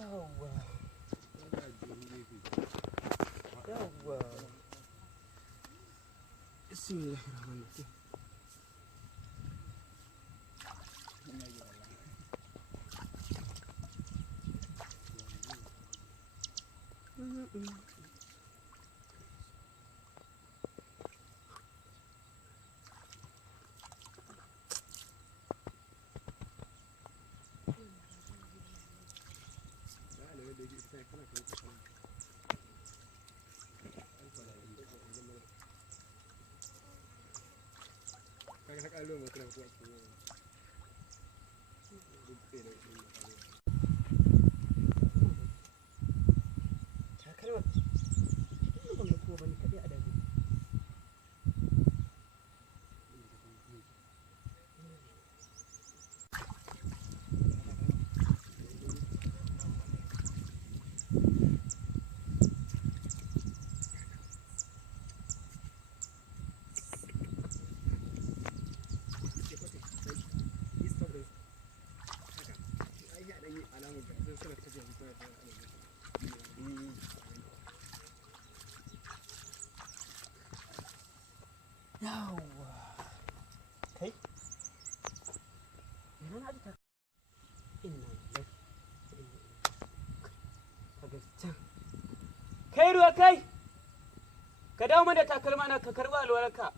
yawwa yawwa bismillahirrahmanirrahim yawwa kai ina na ta inna lillahi kai ruwa kai ka dawo mana takalma na ka karba alwarka